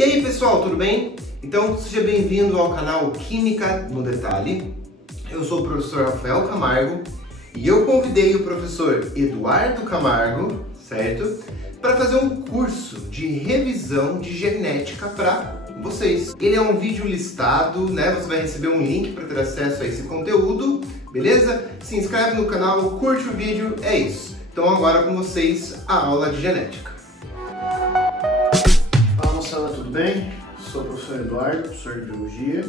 E aí pessoal, tudo bem? Então seja bem-vindo ao canal Química no Detalhe. Eu sou o professor Rafael Camargo e eu convidei o professor Eduardo Camargo, certo? Para fazer um curso de revisão de genética para vocês. Ele é um vídeo listado, né? Você vai receber um link para ter acesso a esse conteúdo, beleza? Se inscreve no canal, curte o vídeo, é isso. Então agora com vocês a aula de genética. Fala moçada, tudo bem? Sou o professor Eduardo, professor de Biologia.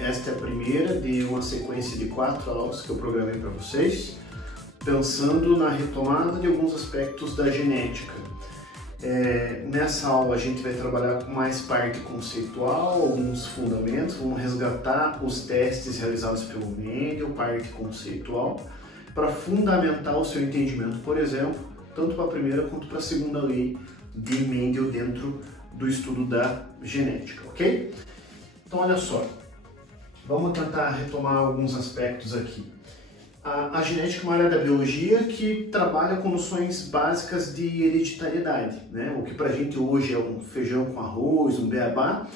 Esta é a primeira de uma sequência de 4 aulas que eu programei para vocês, pensando na retomada de alguns aspectos da genética. Nessa aula a gente vai trabalhar com mais parte conceitual, alguns fundamentos, vamos resgatar os testes realizados pelo Mendel, parte conceitual, para fundamentar o seu entendimento, por exemplo, tanto para a primeira quanto para a segunda lei de Mendel dentro do estudo da genética, ok? Então olha só, vamos tentar retomar alguns aspectos aqui. A genética é uma área da biologia que trabalha com noções básicas de hereditariedade, né? O que pra gente hoje é um feijão com arroz, um beabá,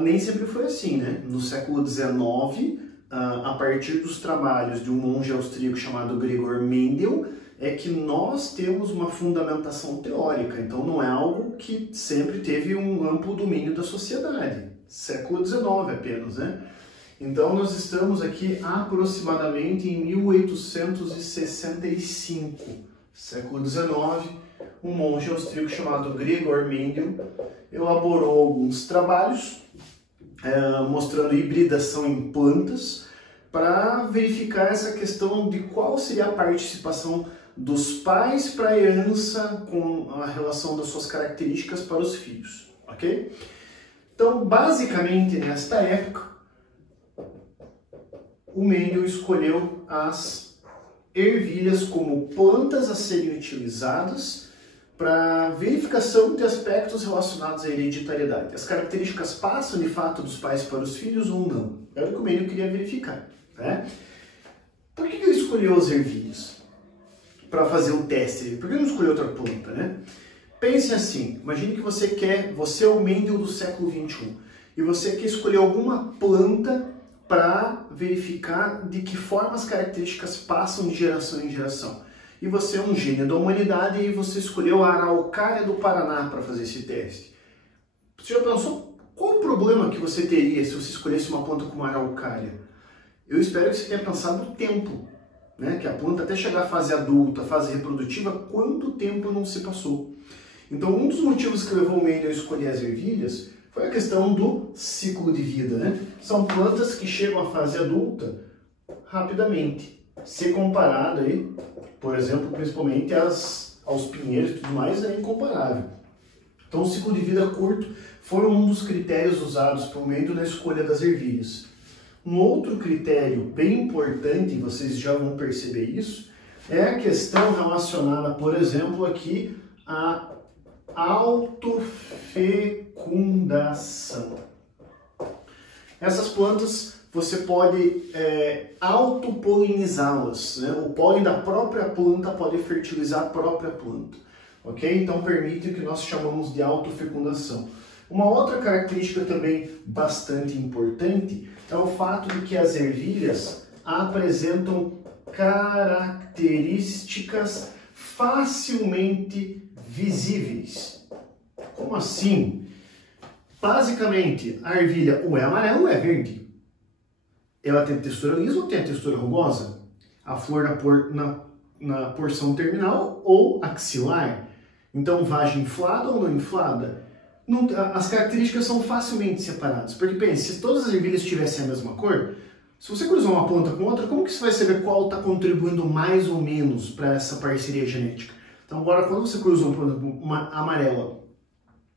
nem sempre foi assim, né? No século XIX, a partir dos trabalhos de um monge austríaco chamado Gregor Mendel, é que nós temos uma fundamentação teórica, então não é algo que sempre teve um amplo domínio da sociedade. Século XIX apenas, né? Então nós estamos aqui aproximadamente em 1865, século XIX, um monge austríaco chamado Gregor Mendel elaborou alguns trabalhos mostrando hibridação em plantas para verificar essa questão de qual seria a participação dos pais para a herança com a relação das suas características para os filhos, ok? Então, basicamente, nesta época, o Mendel escolheu as ervilhas como plantas a serem utilizadas para verificação de aspectos relacionados à hereditariedade. As características passam de fato dos pais para os filhos ou não? Era o que o Mendel queria verificar, né? Por que ele escolheu as ervilhas para fazer o teste? Por que não escolheu outra planta, né? Pense assim, imagine que você é o Mendel do século XXI e você quer escolher alguma planta para verificar de que forma as características passam de geração em geração. E você é um gênio da humanidade e você escolheu a araucária do Paraná para fazer esse teste. Você já pensou qual o problema que você teria se você escolhesse uma planta como a araucária? Eu espero que você tenha pensado no tempo, né? Que a planta até chegar à fase adulta, à fase reprodutiva, quanto tempo não se passou. Então um dos motivos que levou o Mendel a escolher as ervilhas foi a questão do ciclo de vida, né? São plantas que chegam à fase adulta rapidamente. Se comparado aí, por exemplo, principalmente aos pinheiros e tudo mais, é incomparável. Então o ciclo de vida curto foi um dos critérios usados por Mendel na escolha das ervilhas. Um outro critério bem importante, vocês já vão perceber isso, é a questão relacionada, por exemplo, aqui a autofecundação. Essas plantas você pode autopolinizá-las, né? O pólen da própria planta pode fertilizar a própria planta, ok? Então permite o que nós chamamos de autofecundação. Uma outra característica também bastante importante é o fato de que as ervilhas apresentam características facilmente visíveis. Como assim? Basicamente, a ervilha ou é amarela ou é verde. Ela tem textura lisa ou tem a textura rugosa? A flor na porção terminal ou axilar? Então, vagem inflada ou não inflada? Não, as características são facilmente separadas. Porque pense, se todas as ervilhas tivessem a mesma cor, se você cruzar uma planta com outra, como que você vai saber qual está contribuindo mais ou menos para essa parceria genética? Então agora, quando você cruza uma amarela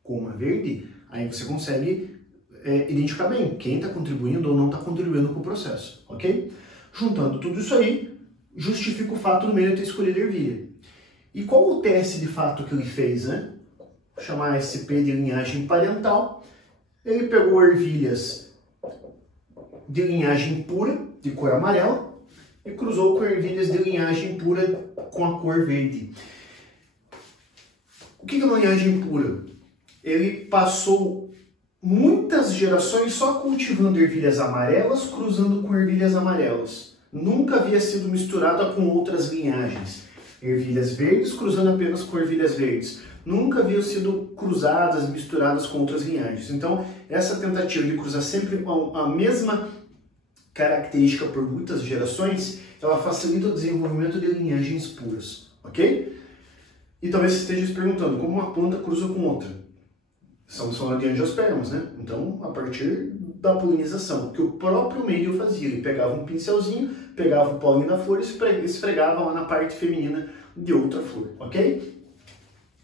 com uma verde, aí você consegue identificar bem quem está contribuindo ou não está contribuindo com o processo, ok? Juntando tudo isso aí, justifica o fato do Mendel ter escolhido a ervilha. E qual o teste de fato que ele fez, né? Vou chamar SP de linhagem parental. Ele pegou ervilhas de linhagem pura, de cor amarela, e cruzou com ervilhas de linhagem pura com a cor verde. O que é uma linhagem pura? ele passou muitas gerações só cultivando ervilhas amarelas, cruzando com ervilhas amarelas. Nunca havia sido misturada com outras linhagens. Ervilhas verdes cruzando apenas com ervilhas verdes. Nunca haviam sido cruzadas, misturadas com outras linhagens. Então, essa tentativa de cruzar sempre a mesma característica por muitas gerações, ela facilita o desenvolvimento de linhagens puras, ok? E talvez você esteja se perguntando, como uma planta cruza com outra? São de angiospermas, né? Então, a partir da polinização, que o próprio Mendel fazia. Ele pegava um pincelzinho, pegava o pólen da flor e esfregava lá na parte feminina de outra flor, ok?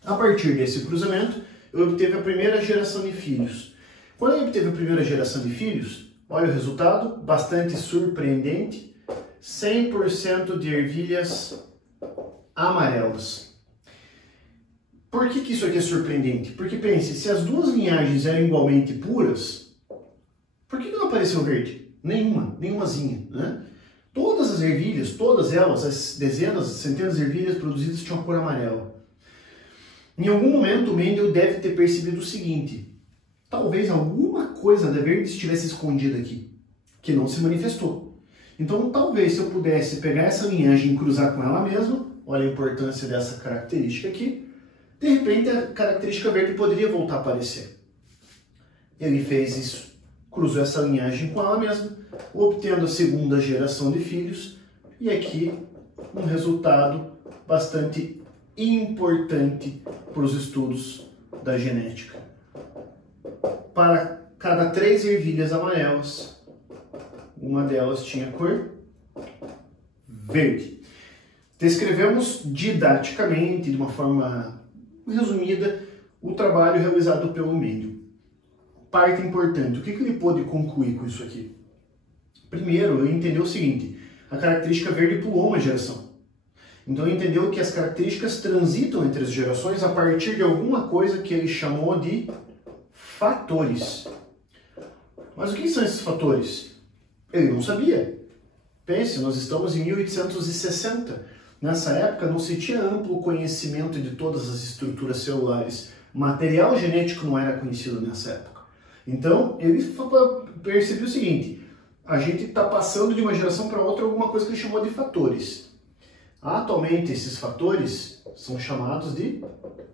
A partir desse cruzamento, eu obteve a primeira geração de filhos. Quando eu obteve a primeira geração de filhos, olha o resultado, bastante surpreendente, 100% de ervilhas amarelas. Por que isso aqui é surpreendente? Porque pense, se as duas linhagens eram igualmente puras, por que não apareceu verde? Nenhumazinha, né? Todas as ervilhas, todas elas, as dezenas, centenas de ervilhas produzidas tinham a cor amarela. Em algum momento o Mendel deve ter percebido o seguinte, talvez alguma coisa da verde estivesse escondida aqui, que não se manifestou. Então talvez se eu pudesse pegar essa linhagem e cruzar com ela mesma, olha a importância dessa característica aqui, de repente a característica verde poderia voltar a aparecer. Ele fez isso, cruzou essa linhagem com ela mesma, obtendo a segunda geração de filhos, e aqui um resultado bastante importante para os estudos da genética. Para cada 3 ervilhas amarelas, uma delas tinha cor verde. Descrevemos didaticamente, de uma forma resumida, o trabalho realizado pelo Mendel. Parte importante, o que ele pôde concluir com isso aqui? Primeiro, ele entendeu o seguinte, a característica verde pulou uma geração. Então ele entendeu que as características transitam entre as gerações a partir de alguma coisa que ele chamou de fatores. Mas o que são esses fatores? Ele não sabia. Pense, nós estamos em 1860. Nessa época não se tinha amplo conhecimento de todas as estruturas celulares. Material genético não era conhecido nessa época. Então ele percebeu o seguinte, a gente está passando de uma geração para outra alguma coisa que ele chamou de fatores. Atualmente esses fatores são chamados de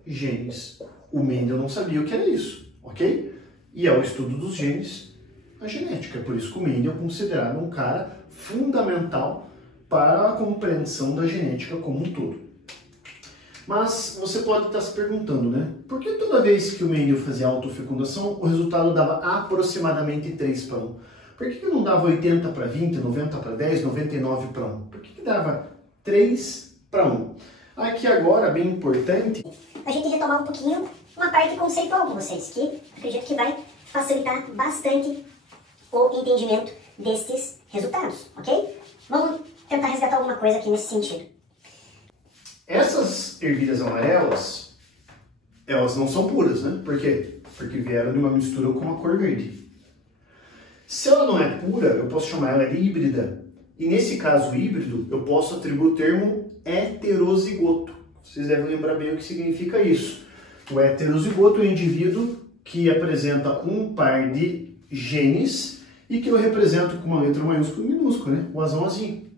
genes. O Mendel não sabia o que era isso, ok? E é o estudo dos genes a genética. Por isso que o Mendel é considerado um cara fundamental para a compreensão da genética como um todo. Mas você pode estar se perguntando, né? Por que toda vez que o Mendel fazia autofecundação, o resultado dava aproximadamente 3 para 1? Por que não dava 80 para 20, 90 para 10, 99 para 1? Por que dava 3 para 1? Aqui agora, bem importante, a gente retomar um pouquinho uma parte conceitual com vocês, que acredito que vai facilitar bastante o entendimento destes resultados, ok? Vamos tentar resgatar alguma coisa aqui nesse sentido. Essas ervilhas amarelas, elas não são puras, né? Por quê? Porque vieram de uma mistura com uma cor verde. Se ela não é pura, eu posso chamar ela de híbrida. E nesse caso híbrido, eu posso atribuir o termo heterozigoto. Vocês devem lembrar bem o que significa isso. O heterozigoto é o indivíduo que apresenta um par de genes e que eu represento com uma letra maiúscula e minúscula, né? O azão azinho.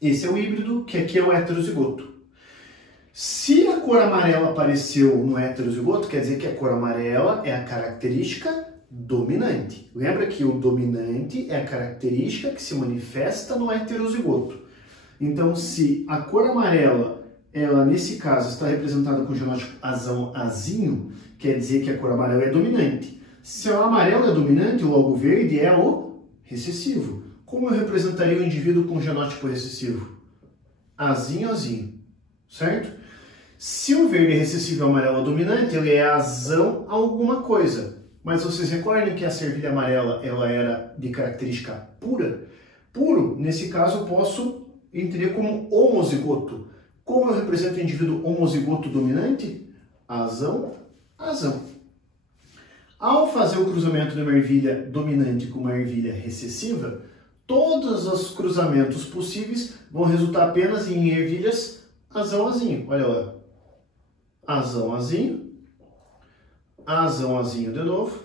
Esse é o híbrido, que aqui é o heterozigoto. Se a cor amarela apareceu no heterozigoto, quer dizer que a cor amarela é a característica dominante. Lembra que o dominante é a característica que se manifesta no heterozigoto. Então, se a cor amarela, ela nesse caso está representada com o genótipo azão-azinho, quer dizer que a cor amarela é dominante. Se o amarelo é dominante, logo o verde é o recessivo. Como eu representaria o indivíduo com genótipo recessivo? Azinho-azinho, certo? Se o verde é recessivo e o amarelo é dominante, ele é azão alguma coisa. Mas vocês recordem que essa ervilha amarela ela era de característica pura? Puro, nesse caso, eu posso entender como homozigoto. Como eu represento o indivíduo homozigoto dominante? Azão, azão. Ao fazer o cruzamento de uma ervilha dominante com uma ervilha recessiva, todos os cruzamentos possíveis vão resultar apenas em ervilhas azão-azinho. Olha lá. Azão-azinho, Azão, azinho de novo,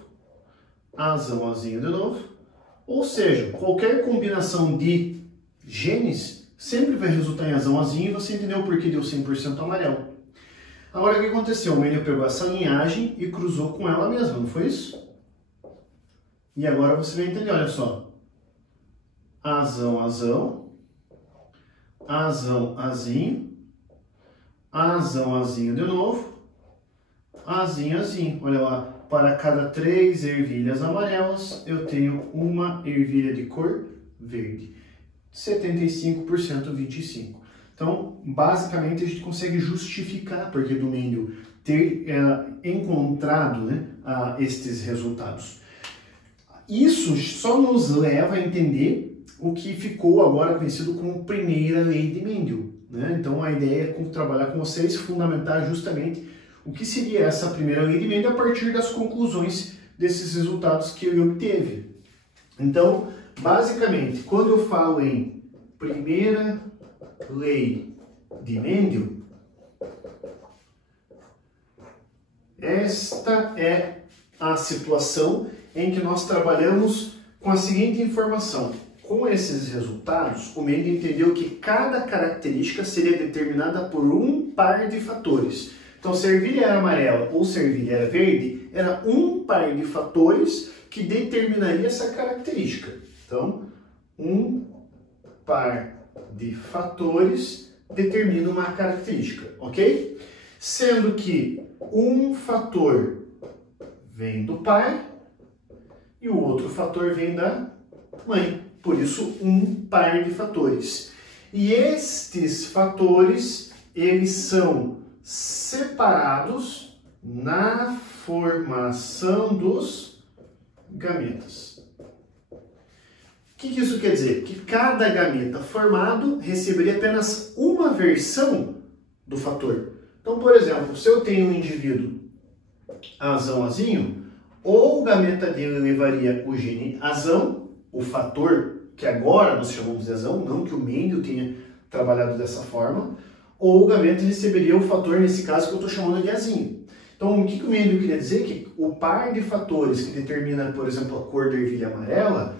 azão, azinho de novo. Ou seja, qualquer combinação de genes sempre vai resultar em azão, azinho, e você entendeu por que deu 100% amarelo. Agora, o que aconteceu? O Mendel pegou essa linhagem e cruzou com ela mesma, não foi isso? E agora você vai entender, olha só. Azão, azão, azão, azinho, azão, azinho de novo, azinho, azinho. Olha lá, para cada 3 ervilhas amarelas, eu tenho uma ervilha de cor verde. 75%, 25%. Então, basicamente, a gente consegue justificar porque do Mendel ter encontrado, né, estes resultados. Isso só nos leva a entender o que ficou agora conhecido como primeira lei de Mendel, né? Então, a ideia é trabalhar com vocês, fundamentar justamente o que seria essa primeira lei de Mendel a partir das conclusões desses resultados que ele obteve. Então, basicamente, quando eu falo em primeira lei de Mendel, esta é a situação em que nós trabalhamos com a seguinte informação. Com esses resultados, o Mendel entendeu que cada característica seria determinada por um par de fatores. Então, se a ervilha era amarela ou se a ervilha era verde, era um par de fatores que determinaria essa característica. Então, um par de fatores determina uma característica, ok? Sendo que um fator vem do pai e o outro fator vem da mãe. Por isso, um par de fatores. E estes fatores, eles são separados na formação dos gametas. O que isso quer dizer? Que cada gameta formado receberia apenas uma versão do fator. Então, por exemplo, se eu tenho um indivíduo azão, azinho, ou o gameta dele levaria o gene azão, o fator que agora nós chamamos de azão, não que o Mendel tenha trabalhado dessa forma, ou o gameta receberia o fator, nesse caso, que eu estou chamando de azinho. Então, o que o Mendel queria dizer? Que o par de fatores que determina, por exemplo, a cor da ervilha amarela,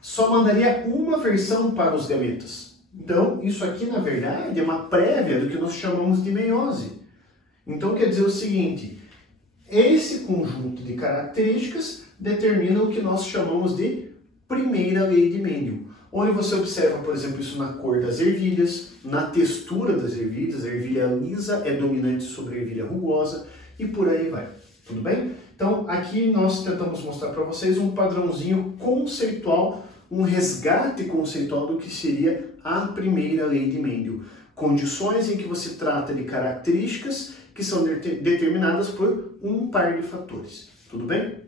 só mandaria uma versão para os gametas. Então, isso aqui, na verdade, é uma prévia do que nós chamamos de meiose. Então, quer dizer o seguinte, esse conjunto de características determina o que nós chamamos de primeira lei de Mendel, onde você observa, por exemplo, isso na cor das ervilhas, na textura das ervilhas, a ervilha lisa é dominante sobre a ervilha rugosa e por aí vai, tudo bem? Então, aqui nós tentamos mostrar para vocês um padrãozinho conceitual, um resgate conceitual do que seria a primeira lei de Mendel. Condições em que você trata de características que são determinadas por um par de fatores, tudo bem?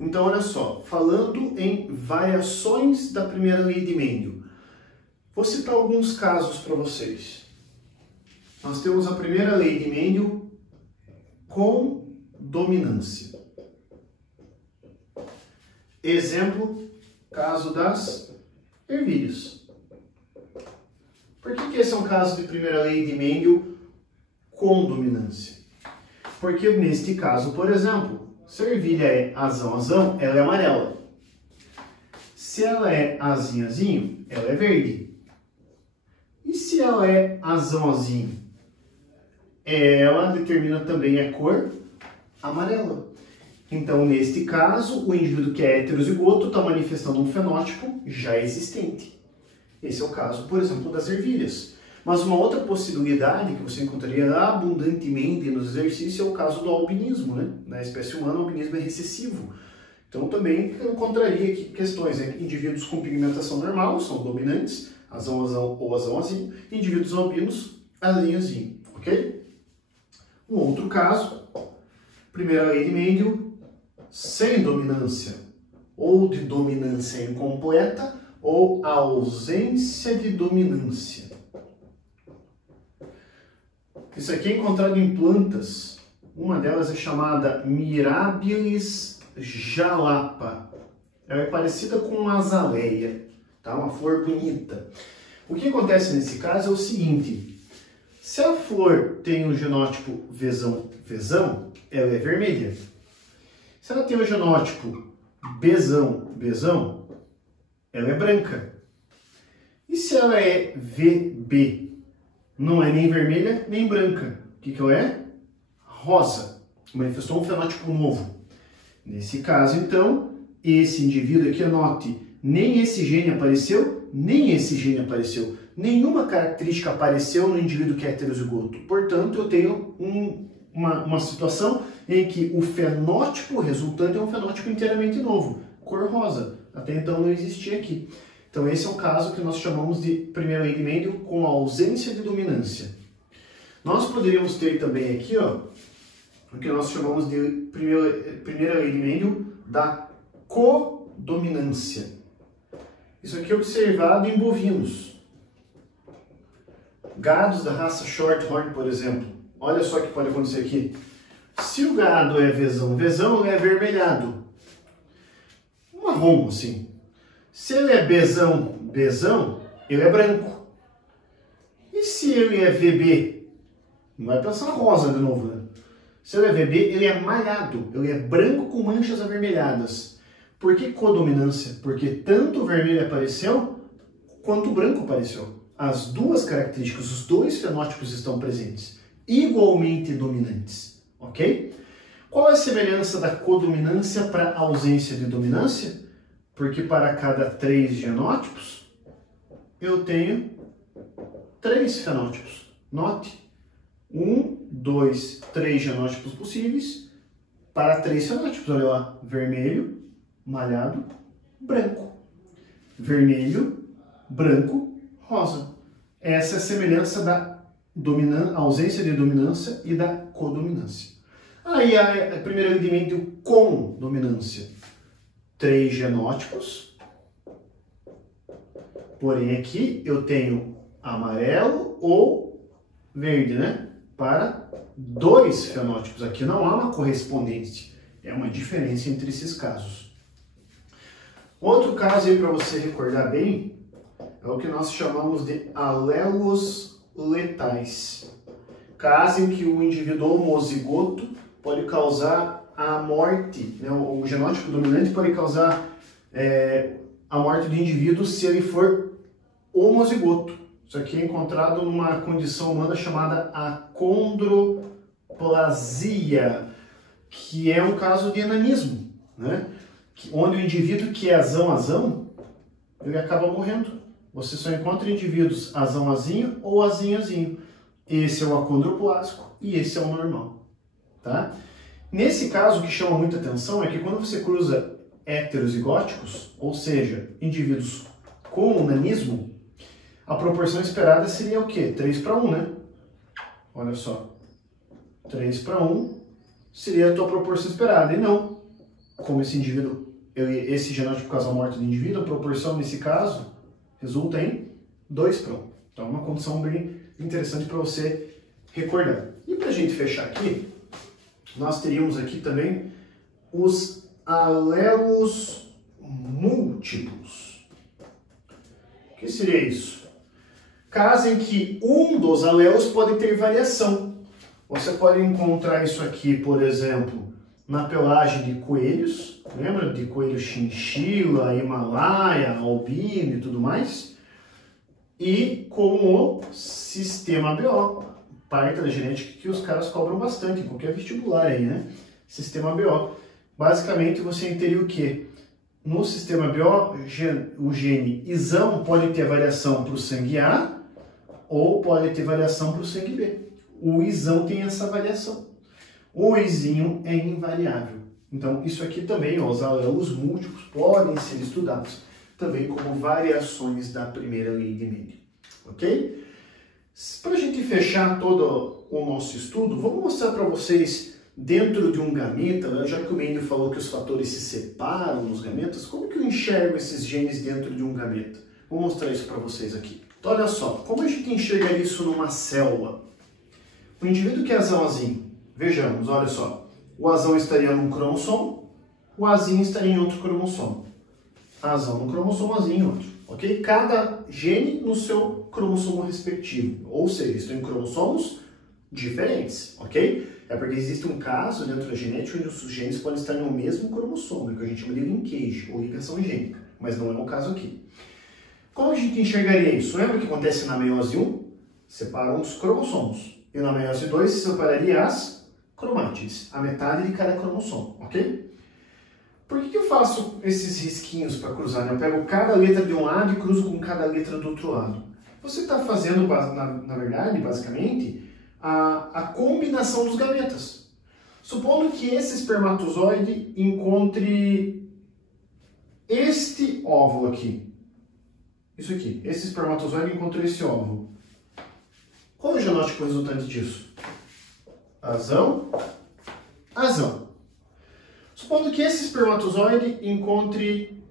Então, olha só, falando em variações da primeira lei de Mendel, vou citar alguns casos para vocês. Nós temos a primeira lei de Mendel com dominância. Exemplo, caso das ervilhas. Por que esse é um caso de primeira lei de Mendel com dominância? Porque neste caso, por exemplo, se a ervilha é azão, azão, ela é amarela. Se ela é azinho, azinho, ela é verde. E se ela é azão, azinho, ela determina também a cor amarela. Então, neste caso, o indivíduo que é heterozigoto está manifestando um fenótipo já existente. Esse é o caso, por exemplo, das ervilhas. Mas uma outra possibilidade que você encontraria abundantemente nos exercícios é o caso do albinismo, né? Na espécie humana, o albinismo é recessivo. Então, também encontraria aqui questões, né? Indivíduos com pigmentação normal são dominantes, azão, azão ou azão, azinho. Indivíduos albinos, azinho, azinho, ok? Um outro caso, primeira lei de Mendel, sem dominância, ou de dominância incompleta, ou ausência de dominância. Isso aqui é encontrado em plantas. Uma delas é chamada Mirabilis jalapa. Ela é parecida com a azaleia, tá? Uma flor bonita. O que acontece nesse caso é o seguinte: se a flor tem o genótipo vezão, ela é vermelha. Se ela tem o genótipo Bzão, ela é branca. E se ela é VB, não é nem vermelha nem branca, o que ela é? Rosa. Manifestou um fenótipo novo. Nesse caso, então, esse indivíduo aqui, anote, nem esse gene apareceu, nem esse gene apareceu. Nenhuma característica apareceu no indivíduo que é heterozigoto. Portanto, eu tenho uma situação em que o fenótipo resultante é um fenótipo inteiramente novo, cor rosa. Até então não existia aqui. Então esse é o caso que nós chamamos de primeiro Lei de Mendel com ausência de dominância. Nós poderíamos ter também aqui, ó, o que nós chamamos de primeira Lei de Mendel da codominância. Isso aqui é observado em bovinos. Gados da raça Shorthorn, por exemplo. Olha só o que pode acontecer aqui. Se o gado é Vzão ele é avermelhado. Marrom, assim. Se ele é Bzão, ele é branco. E se ele é VB? Não vai pensar rosa de novo, né? Se ele é VB, ele é malhado. Ele é branco com manchas avermelhadas. Por que codominância? Porque tanto o vermelho apareceu, quanto o branco apareceu. As duas características, os dois fenótipos estão presentes. Igualmente dominantes. Ok? Qual é a semelhança da codominância para a ausência de dominância? Porque para cada 3 genótipos, eu tenho 3 fenótipos. Note, 1, 2, 3 genótipos possíveis para 3 fenótipos. Olha lá, vermelho, malhado, branco. Vermelho, branco, rosa. Essa é a semelhança da ausência de dominância e da codominância. Aí a primeira Lei de Mendel com dominância. 3 genótipos, porém aqui eu tenho amarelo ou verde, né? Para 2 fenótipos. Aqui não há uma correspondência, é uma diferença entre esses casos. Outro caso aí para você recordar bem é o que nós chamamos de alelos letais. Caso em que o indivíduo homozigoto pode causar a morte, né? O genótipo dominante pode causar a morte do indivíduo se ele for homozigoto. Isso aqui é encontrado numa condição humana chamada acondroplasia, que é um caso de enanismo, né? Onde o indivíduo que é azão, ele acaba morrendo. Você só encontra indivíduos azão-azinho ou azinho-azinho. Esse é o acondroplásico e esse é o normal, tá? Nesse caso, o que chama muita atenção é que quando você cruza heterozigóticos, ou seja, indivíduos com nanismo, a proporção esperada seria o quê? 3:1, né? Olha só. 3:1 seria a tua proporção esperada. E não. Como esse indivíduo, esse genótipo causa a morte do indivíduo, a proporção nesse caso resulta em 2:1. Então é uma condição bem interessante para você recordar. E para a gente fechar aqui, nós teríamos aqui também os alelos múltiplos. O que seria isso? Caso em que um dos alelos pode ter variação. Você pode encontrar isso aqui, por exemplo, na pelagem de coelhos. Lembra de coelho chinchila, Himalaia, albino e tudo mais? E com o sistema BO. Parte da genética que os caras cobram bastante, em qualquer vestibular aí, né? Sistema BO. Basicamente, você teria o quê? No sistema BO, o gene Izão pode ter variação para o sangue A ou pode ter variação para o sangue B. O Izão tem essa variação. O Izinho é invariável. Então, isso aqui também, ó, os alelos múltiplos podem ser estudados também como variações da primeira Lei de Mendel. Ok? Para a gente fechar todo o nosso estudo, vamos mostrar para vocês, dentro de um gameta, né, já que o Mendel falou que os fatores se separam nos gametas, como que eu enxergo esses genes dentro de um gameta? Vou mostrar isso para vocês aqui. Então, olha só, como a gente enxerga isso numa célula? O indivíduo que é azão-azinho, vejamos, olha só, o azão estaria num cromossomo, o azinho estaria em outro cromossomo. Azão num cromossomo, azinho em outro. Ok? Cada gene no seu cromossomo respectivo. Ou seja, estão em cromossomos diferentes. Ok? É porque existe um caso dentro da genética onde os genes podem estar no mesmo cromossomo, que a gente chama de linkage, ou ligação gênica, mas não é o caso aqui. Como a gente enxergaria isso? Lembra o que acontece na meiose 1? Separam os cromossomos. E na meiose 2 se separaria as cromátides, a metade de cada cromossomo, ok? Por que eu faço esses risquinhos para cruzar? Né? Eu pego cada letra de um lado e cruzo com cada letra do outro lado. Você está fazendo, na verdade, basicamente, a combinação dos gametas. Supondo que esse espermatozoide encontre este óvulo aqui. Isso aqui. Esse espermatozoide encontrou esse óvulo. Qual é o genótipo resultante disso? Azão, azão. Supondo que esse espermatozoide encontre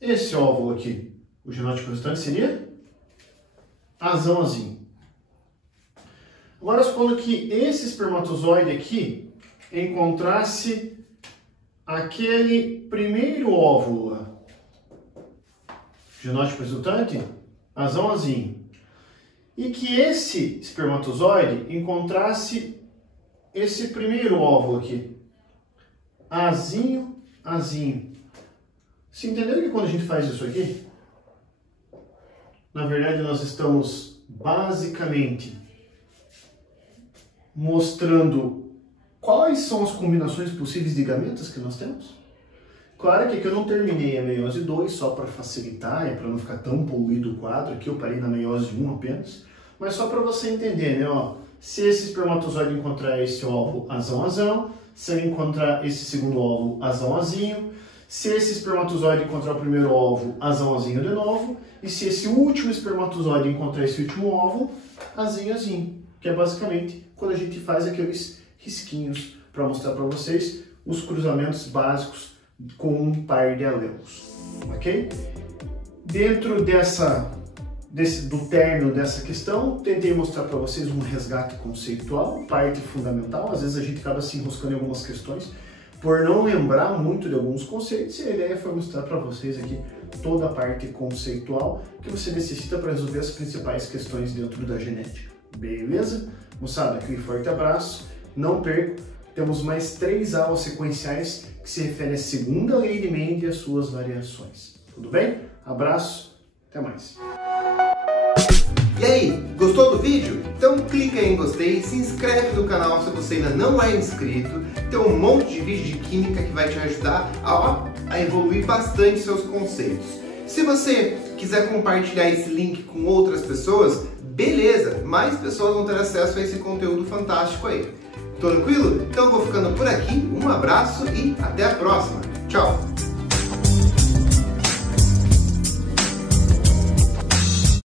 esse óvulo aqui. O genótipo resultante seria azão, azinho. Agora, supondo que esse espermatozoide aqui encontrasse aquele primeiro óvulo lá. Genótipo resultante, azão, azinho. E que esse espermatozoide encontrasse esse primeiro óvulo aqui. Azinho, azinho. Você entendeu que quando a gente faz isso aqui, na verdade nós estamos basicamente mostrando quais são as combinações possíveis de gametas que nós temos? Claro que aqui eu não terminei a meiose 2 só para facilitar, para não ficar tão poluído o quadro, aqui eu parei na meiose 1 apenas, mas só para você entender, né? Ó, se esse espermatozoide encontrar esse óvulo azão, azão, se ele encontrar esse segundo óvulo azão, azinho, se esse espermatozoide encontrar o primeiro óvulo azão, azinho de novo, e se esse último espermatozoide encontrar esse último óvulo azinho, azinho, que é basicamente quando a gente faz aqueles risquinhos para mostrar para vocês os cruzamentos básicos com um par de alelos, ok? Dentro do término dessa questão, tentei mostrar para vocês um resgate conceitual, parte fundamental. Às vezes a gente acaba se enroscando em algumas questões por não lembrar muito de alguns conceitos, e a ideia foi mostrar para vocês aqui toda a parte conceitual que você necessita para resolver as principais questões dentro da genética. Beleza? Moçada, aquele forte abraço, não perca, temos mais 3 aulas sequenciais que se referem à segunda lei de Mendel e às suas variações. Tudo bem? Abraço, até mais. E aí, gostou do vídeo? Então clica aí em gostei, se inscreve no canal se você ainda não é inscrito. Tem um monte de vídeo de química que vai te ajudar a evoluir bastante seus conceitos. Se você quiser compartilhar esse link com outras pessoas, beleza, mais pessoas vão ter acesso a esse conteúdo fantástico aí. Tranquilo? Então eu vou ficando por aqui, um abraço e até a próxima. Tchau!